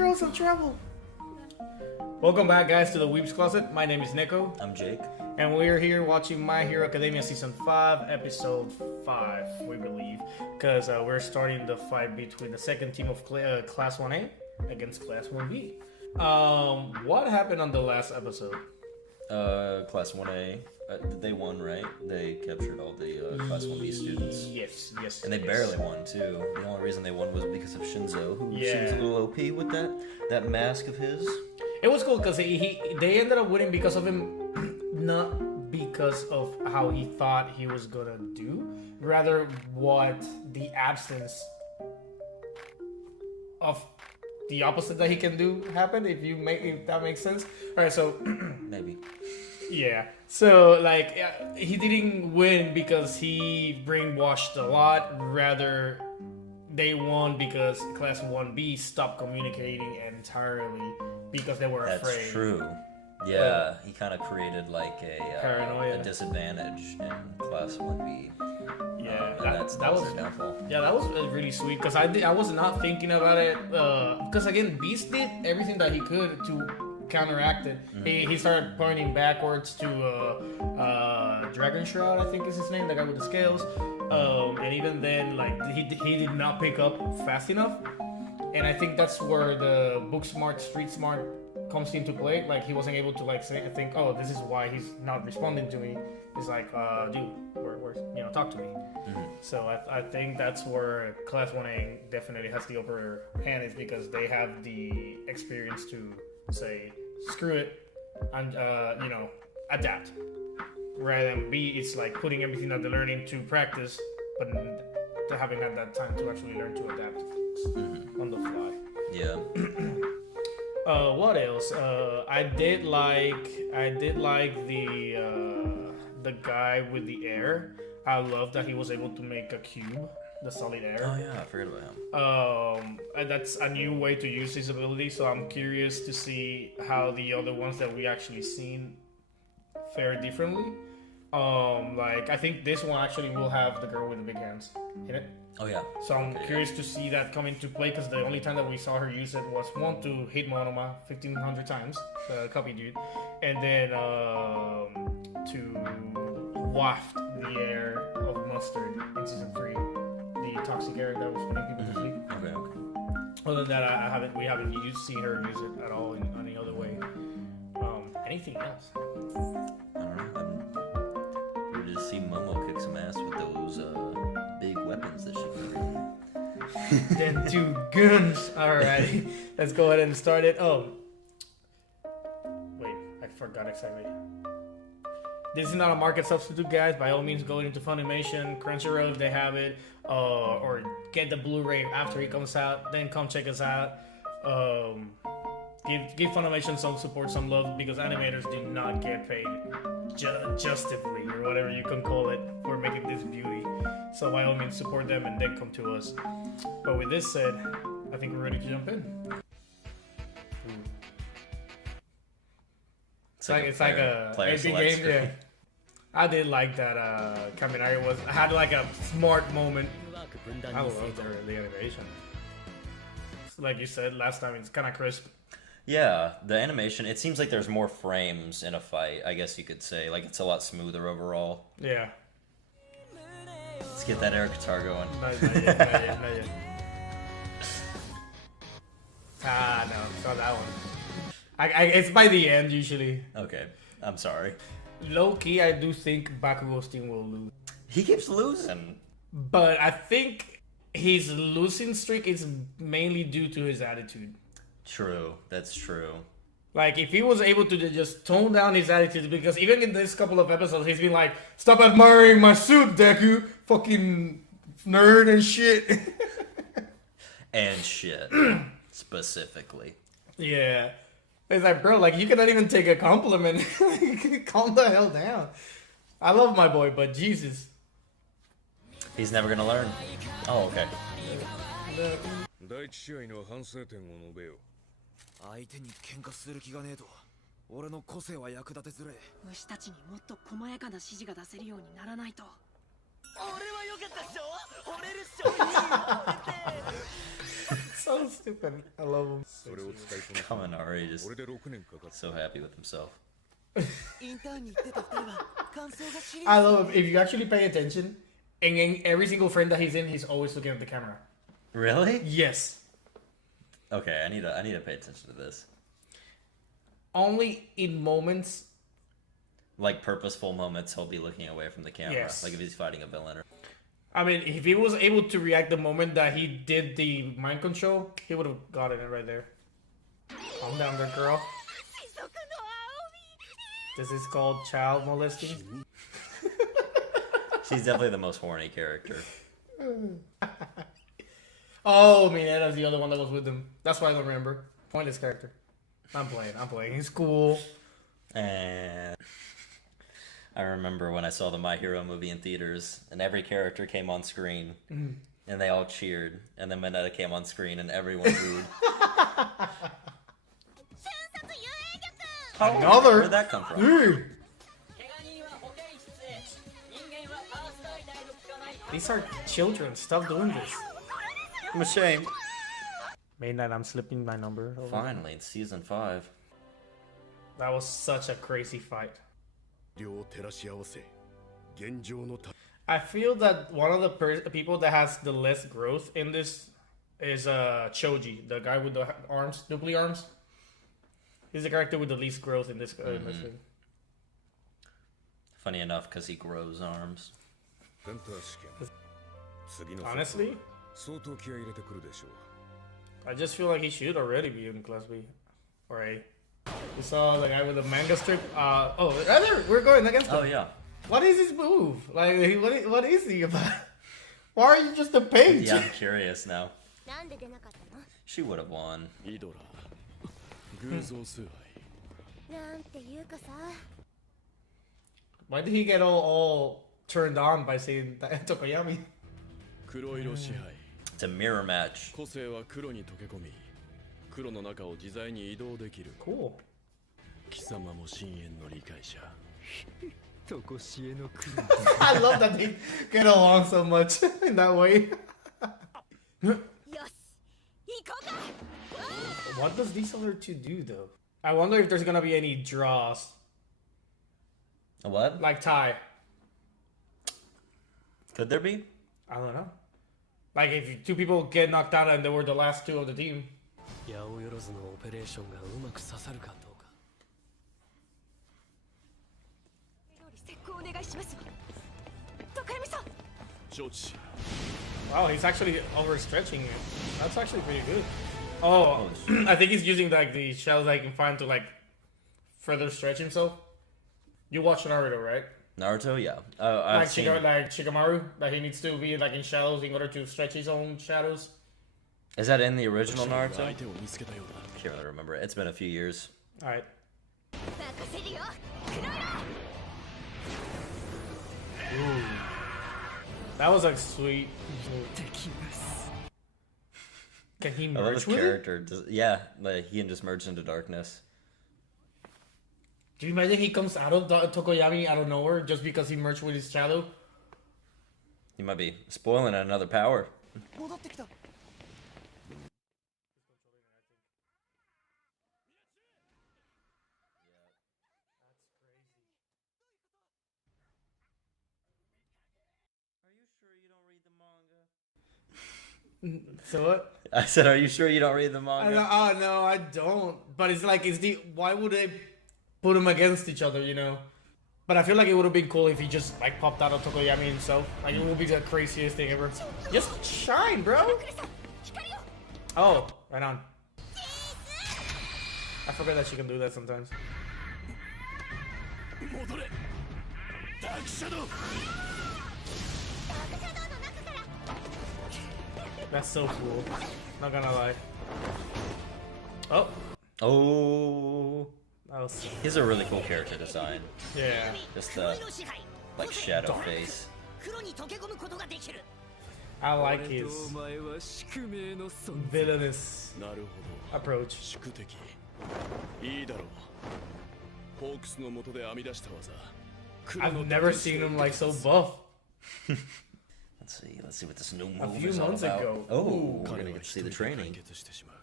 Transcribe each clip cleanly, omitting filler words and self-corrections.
girl's in trouble. Welcome back, guys, to the Weebs Closet. My name is Nekko. I'm Jake. And we're here watching My Hero Academia Season 5, Episode 5, we believe. Because we're starting the fight between the second team of Class 1A against Class 1B. What happened on the last episode? Class 1A, they won, right? They captured all the Class 1B students. Yes. And they barely won, too. The only reason they won was because of Shinzo, who seems a little OP with that mask of his. It was cool because they ended up winning because of him, not because of how he thought he was gonna do, rather what the absence of the opposite that he can do happened. If that makes sense. All right, so maybe. Yeah. So like he didn't win because he brainwashed a lot. Rather, they won because Class 1B stopped communicating entirely because they were afraid. That's true. Yeah, he kind of created like paranoia, a disadvantage in Class 1B. Yeah, that was their downfall. Yeah, that was really sweet because I was not thinking about it because again, Beast did everything that he could to counteract it. Mm-hmm. He started pointing backwards to Dragon Shroud, I think is his name, the guy with the scales. And even then, like he did not pick up fast enough. And I think that's where the book smart, street smart comes into play. Like he wasn't able to like say, I think, oh, this is why he's not responding to me. He's like, dude, talk to me. Mm-hmm. So I think that's where Class 1A definitely has the upper hand, is because they have the experience to say, screw it, and adapt. Rather than B, it's like putting everything that they're learning to practice, but they haven't had that time to actually learn to adapt to things on the fly. Yeah. What else? I did like the guy with the air. I love that he was able to make a cube, the solid air. Oh yeah, I forgot about him. And that's a new way to use his ability. So I'm curious to see how the other ones that we actually seen fare differently. I think this one actually will have the girl with the big hands in it. Oh yeah. So I'm curious to see that come into play, because the only time that we saw her use it was one to hit Monoma 1,500 times, the copy dude, and then to waft the air of mustard in season 3, the toxic air that was putting people to sleep. Okay. Other than that, we haven't seen her use it at all in any other way. Anything else? I don't know. I'm ready to see Momo kick some ass with those big weapons that she can bring. Then 2 guns. Alright, let's go ahead and start it. Oh, wait, I forgot exactly. This is not a market substitute, guys. By all means, go into Funimation, Crunchyroll if they have it, or get the Blu-ray after it comes out. Then come check us out. Give Funimation some support, some love, because animators do not get paid justifully, or whatever you can call it, for making this beauty. So by all means, support them and then come to us. But with this said, I think we're ready to jump in. It's like a player AP game, yeah. I did like that Kaminari had like a smart moment. I love the animation. Like you said last time, it's kind of crisp. Yeah, the animation, it seems like there's more frames in a fight, I guess you could say. Like, it's a lot smoother overall. Yeah. Let's get that air guitar going. Not yet. No, it's not that one. It's by the end, usually. Okay, I'm sorry. Low-key, I do think Bakugo's team will lose. He keeps losing. But I think his losing streak is mainly due to his attitude. True, that's true. Like, if he was able to just tone down his attitude, because even in this couple of episodes, he's been like, stop admiring my suit, Deku! Fucking nerd and shit. And shit. Specifically. Yeah. It's like, bro, like, you cannot even take a compliment. Calm the hell down. I love my boy, but Jesus. He's never gonna learn. Oh, okay. 相手に喧嘩する気がねえと俺の個性は役立てづれ虫たちにもっと細やかな指示が出せるようにならないと俺は良かったっしょ惚れるっしょいいよ So stupid. stupid. I love him. それを使いこなす Kaminari just これで6年かかった so happy with himself. インターンに行ってた2人は感想が知り I love him. If you actually pay attention, and in every single frame that he's in, he's always looking at the camera. Really? Yes. Okay, I need to pay attention to this. Only in moments. Like purposeful moments, he'll be looking away from the camera. Yes. Like if he's fighting a villain. Or... I mean, if he was able to react the moment that he did the mind control, he would have gotten it right there. Calm down there, girl. This is called child molesting. She's definitely the most horny character. Oh, Minetta's the other one that was with him. That's why I don't remember. Pointless character. I'm playing. He's cool. And I remember when I saw the My Hero movie in theaters, and every character came on screen, and they all cheered, and then Mineta came on screen, and everyone booed. Another? Where'd that come from? Dude. These are children. Stop doing this. I'm ashamed. Midnight, I'm slipping my number. over. Finally, it's season 5. That was such a crazy fight. 両を照らし合わせ現状のた I feel that one of the people that has the less growth in this is Choji, the guy with the arms, dupli arms. He's the character with the least growth in this thing. Funny enough, because he grows arms. センター試験次の Honestly, 相当気合い入れてくるでしょう I just feel like he should already be in Class B or A. We saw the guy with the manga strip. Rather, we're going against him. Oh, yeah. What is his move? Like, what is he about? Why are you just a page? Yeah, I'm curious now. She would have won. イドラ偶像崇拝なんていうかさ Why did he get all turned on by saying that Tokoyami? 黒色支配 It's a mirror match. 個性は黒に溶け込み黒の中を自在に移動できる Cool. 貴様も深淵の理解者 I love that they get along so much in that way. よし行こうか What does these other two do though? I wonder if there's gonna be any draws. A what? Like tie. Could there be? I don't know. Like if two people get knocked out and they were the last two of the team. 八百万のオペレーションがうまく刺さるかどうか料理先行お願いしますトカヤミさん承知 Wow, he's actually overstretching it. That's actually pretty good. Oh, I think he's using like the shells that he can find to like further stretch himself. You watch Naruto, right? Naruto? Yeah. I've Like seen... like Shikamaru, that he needs to be like in shadows in order to stretch his own shadows. Is that in the original Naruto? 相手を見つけたようだ Can't really remember. It's been a few years. All right. 任せるよクロイラ That was like sweet. Can he I love merge his with it? character. Yeah, like, he can just merge into darkness. Do you imagine he comes out of Tokoyami out of nowhere just because he merged with his shadow? He might be spoiling another power. 戻ってきた So what? I said, are you sure you don't read the manga? No, I don't. But it's like, why would they put them against each other, you know? But I feel like it would have been cool if he just like popped out of Tokoyami himself. Like it would be the craziest thing ever. Just shine, bro. Oh, right on. I forgot that she can do that sometimes. 戻れダークシャドウ That's so cool. Not gonna lie. Oh, Oh, that was he's a really cool character design. yeah. Just the like shadow face. 黒に溶け込むことができる I like 俺 his とお前は宿命の存在 villainous なるほど approach. 宿敵いいだろうホークスの下で編み出した技黒の I've never seen him like so buff. Let's see what this new move A few is all months about. ago. Oh, Ooh. we're gonna get to see the 彼は一人で training. 解決してしまう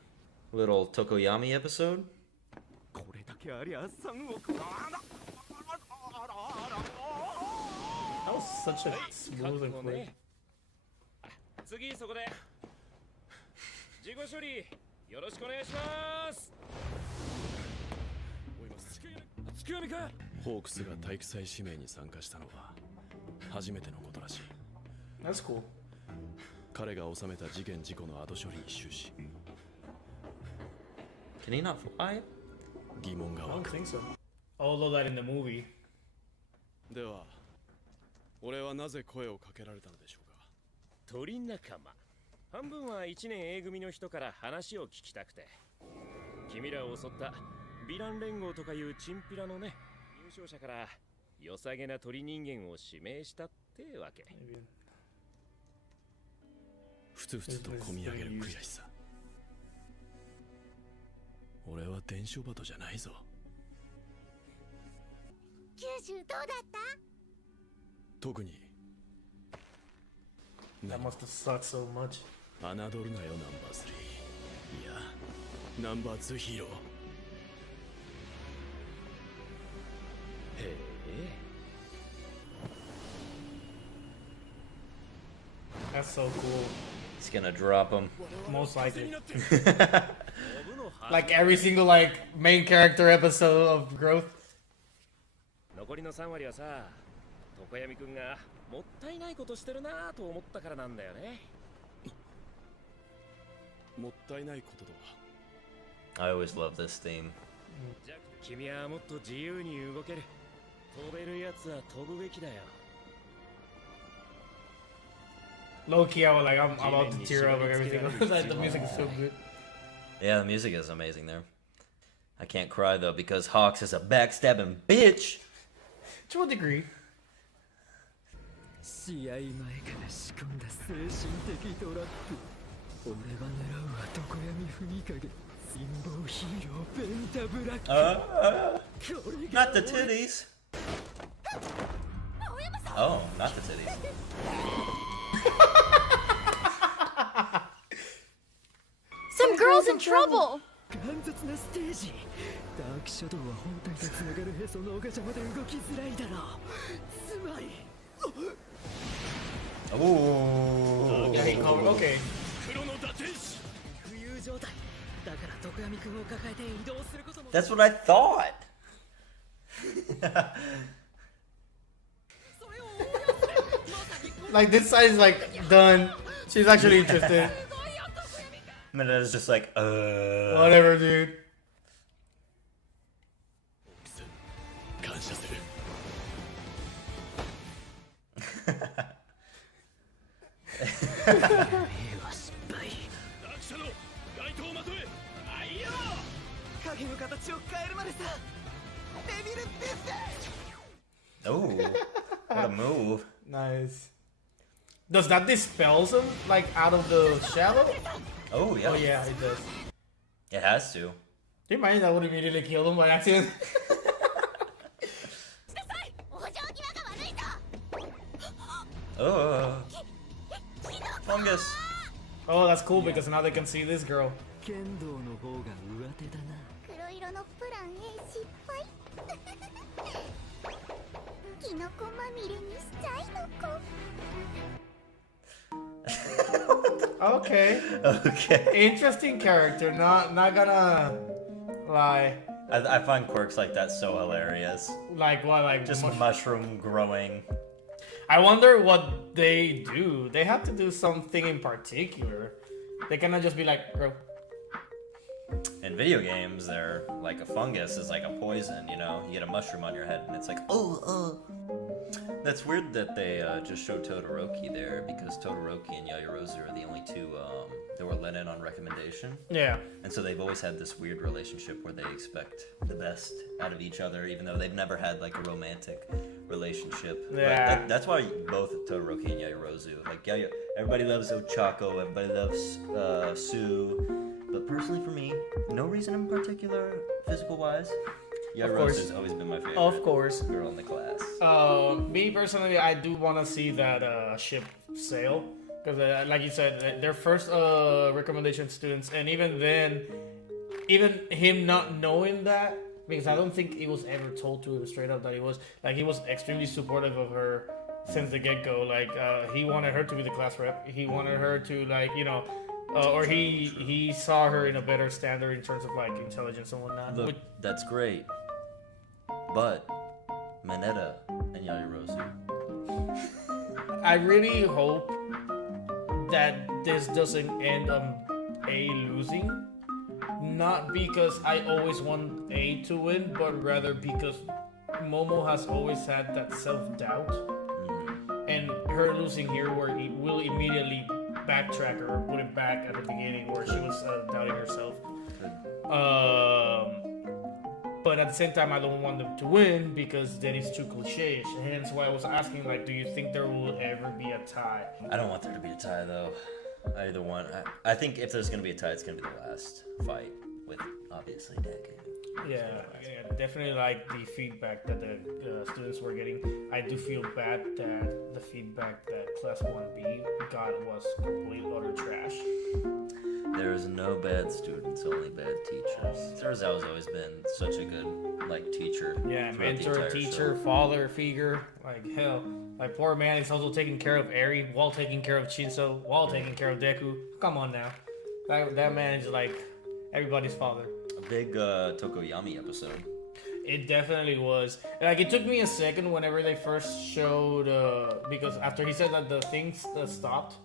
Little Tokoyami episode. これだけありゃ3億 That was such a smooth and quick. 次そこで事後処理よろしくお願いしますつくよみくんホークスが体育祭指名に参加したのは初めてのことらしい That's cool. 彼が収めた事件事故の後処理に終始 Can he not fly? 疑問が I 湧 don't く think so. Although that in the movie. では俺はなぜ声をかけられたのでしょうか鳥仲間半分は1年 A 組の人から話を聞きたくて君らを襲ったヴィラン連合とかいうチンピラのね優勝者から良さげな鳥人間を指名したってわけ Maybe. ふつふつと込み上げる悔しさ俺は伝承バトじゃないぞ九州どうだった特に That must have sucked so much. 侮るなよナンバー3いやナンバー2ヒーローへえ That's so cool. He's gonna drop him. Most likely. 飛ぶのは Like every single like main character episode of Growth. 残りの3割はさ常闇くんがもったいないことしてるなぁと思ったからなんだよねもったいないこととは I always love this theme. じゃあ君はもっと自由に動ける飛べるやつは飛ぶべきだよ Low key, I was like, I'm about to tear up and everything. Like, the music is so good. Yeah, the music is amazing there. I can't cry though because Hawks is a backstabbing bitch. To a degree. 試合前から仕込んだ精神的トラップ俺が狙うは常闇文影貧乏ヒーローベンタブラック Not the titties. Oh, not the titties. Some girls in trouble! 煩雑なステージダークシャドウは本体とつながるへその丘邪魔で動きづらいだろうつまり Ooh. Yeah, he covered. Okay. 黒の打天使浮遊状態だから常闇君を抱えて移動することも That's what I thought. Like this side is like done. She's actually interested. Mineta's just like, Whatever, dude. 感謝する兵は失敗ダークシャドウ街頭をまとえあいよ影の形を変えるまでさデビルビス oh, what a move. Nice. Does that dispels him like out of the shadow? Oh yeah. Oh yeah, it does. It has to. Can you imagine that would immediately kill him by accident? しなさいお嬢際が悪いぞ Oh, fungus. Oh, that's cool because now they can see this girl. 剣道の方が上手だな黒色のプラン A 失敗キノコまみれにしちゃいのこ Okay. Okay. Interesting character. Not gonna lie. I find quirks like that so hilarious. Like what? Like Just mushroom growing. I wonder what they do. They have to do something in particular. They cannot just be like, bro. In video games, they're like a fungus is like a poison, you know? You get a mushroom on your head and it's like, oh. That's weird that they just showed Todoroki there because Todoroki and Yaoyorozu are the only two that were let in on recommendation. Yeah. And so they've always had this weird relationship where they expect the best out of each other, even though they've never had like a romantic relationship. But Yeah. that's why both Todoroki and Yaoyorozu, like everybody loves Ochako, everybody loves Sue. But personally for me, no reason in particular, physical-wise. Yaoyorozu's always been my favorite. Of course. Girl in the class. Me personally, I do want to see that ship sale because, like you said, their first recommendation students, and even then, even him not knowing that, because I don't think it was ever told to him straight up that he was extremely supportive of her since the get go. Like he wanted her to be the class rep. He wanted her to or he saw her in a better standard in terms of like intelligence and whatnot. Look, that's great, but Mineta and Yajirozu. I really hope that this doesn't end on A losing. Not because I always want A to win, but rather because Momo has always had that self-doubt. And her losing here where it will immediately backtrack or put it back at the beginning where she was doubting herself. But at the same time, I don't want them to win because then it's too cliche. Hence why I was asking, like, do you think there will ever be a tie? I don't want there to be a tie though. Either one. I think if there's gonna be a tie, it's gonna be the last fight with obviously Nekko. Yeah, definitely like the feedback that the students were getting. I do feel bad that the feedback that Class 1B got was complete utter trash. There is no bad students, only bad teachers. Sarazawa's always been such a good teacher. Yeah, throughout the mentor, entire teacher, show. father figure. Like hell, my poor man is also taking care of Eri while taking care of Shinso while taking care of Deku. Come on now, that man is like everybody's father. A big Tokoyami episode. It definitely was. Like it took me a second whenever they first showed because after he said that the things stopped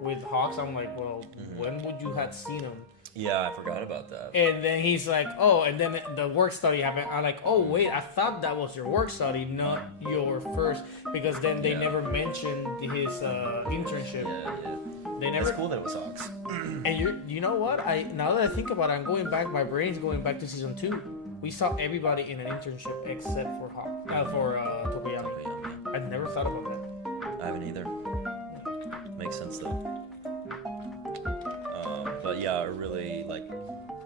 with Hawks, I'm like, well, when would you have seen him? Yeah, I forgot about that. And then he's like, oh, and then the work study happened. I'm like, oh wait, I thought that was your work study, not your first, because then they never mentioned his internship. Yeah. They never. It's cool that it was Hawks. And you know what? Now that I think about it, I'm going back. My brain's going back to season 2. We saw everybody in an internship except for Tokoyami. Yeah. I'd never thought about that. I haven't either. Makes sense though. But yeah, I really like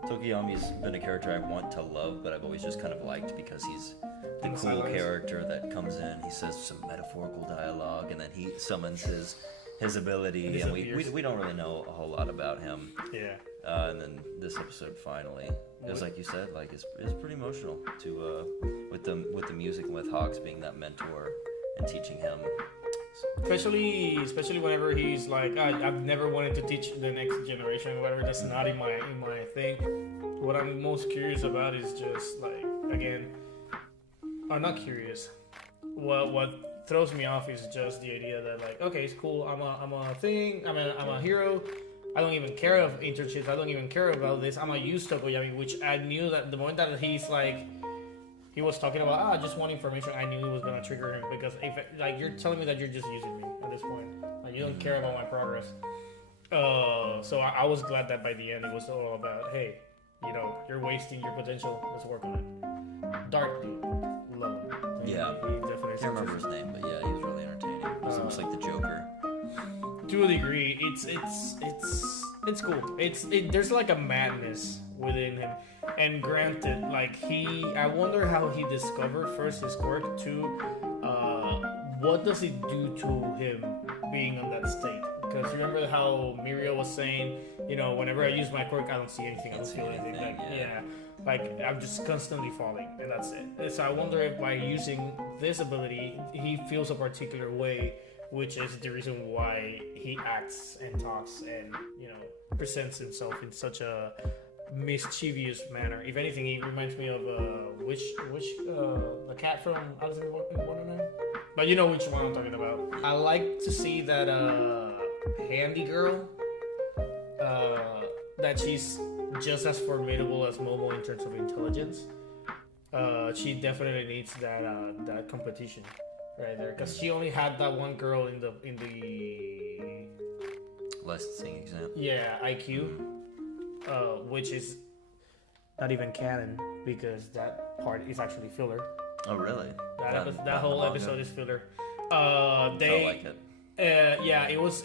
Tokoyami's been a character I want to love, but I've always just kind of liked because he's the cool character that comes in. He says some metaphorical dialogue, and then he summons his ability, and we don't really know a whole lot about him. Yeah. And then this episode finally, it was like you said, like it's pretty emotional to with the music and with Hawks being that mentor and teaching him. Especially whenever he's like, I've never wanted to teach the next generation, whatever. That's not in my thing. What I'm most curious about is just like, again, I'm not curious. What throws me off is just the idea that like, okay, it's cool. I'm a hero. I don't even care of internships. I don't even care about this. I'm gonna use Tokoyami, which I knew that the moment that he's like. He was talking about, I just want information. I knew he was gonna trigger him because if like you're telling me that you're just using me at this point, like you don't care about my progress. So I was glad that by the end it was all about, hey, you're wasting your potential. Let's work on it. Dark dude, love him. Yeah, he definitely. I can't remember his name, but yeah, he was really entertaining. He was almost like the Joker. To a degree, it's cool. There's like a madness within him. And granted, like I wonder how he discovered first his quirk, too. What does it do to him being on that state? Because remember how Mirio was saying, whenever I use my quirk, I don't see anything, I don't feel anything. Like I'm just constantly falling, and that's it. And so I wonder if by using this ability, he feels a particular way, which is the reason why he acts and talks and presents himself in such a mischievous manner. If anything, he reminds me of the cat from Alice in Wonderland. But you know which one I'm talking about. I like to see that handy girl. That she's just as formidable as Momo in terms of intelligence. She definitely needs that competition right there, because she only had that one girl in the licensing exam. Yeah, IQ. Which is not even canon because that part is actually filler. Oh, really? That whole episode is filler. I like it. Yeah, it was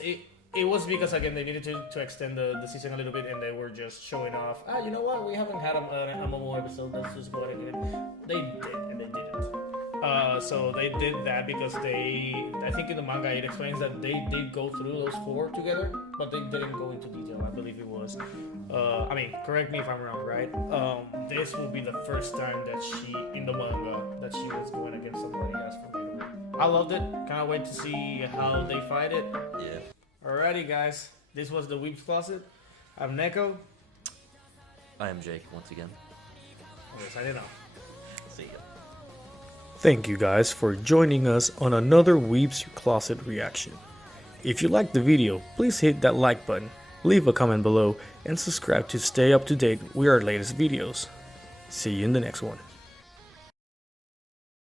because again they needed to extend the season a little bit, and they were just showing off. You know what? We haven't had a Momo episode. Let's just go ahead and get it. They did, and they didn't. So they did that because I think in the manga it explains that they did go through those 4 together, but they didn't go into detail. I believe it was, I mean, correct me if I'm wrong, right? This will be the first time that in the manga, that she was going against somebody else from Italy. I loved it. Can't wait to see how they fight it. Yeah. Alrighty, guys. This was the Weebs Closet. I'm Nekko. I am Jake once again. Okay, signing off. See ya. Thank you guys for joining us on another Weebs Closet reaction. If you liked the video, please hit that like button, leave a comment below, and subscribe to stay up to date with our latest videos. See you in the next one.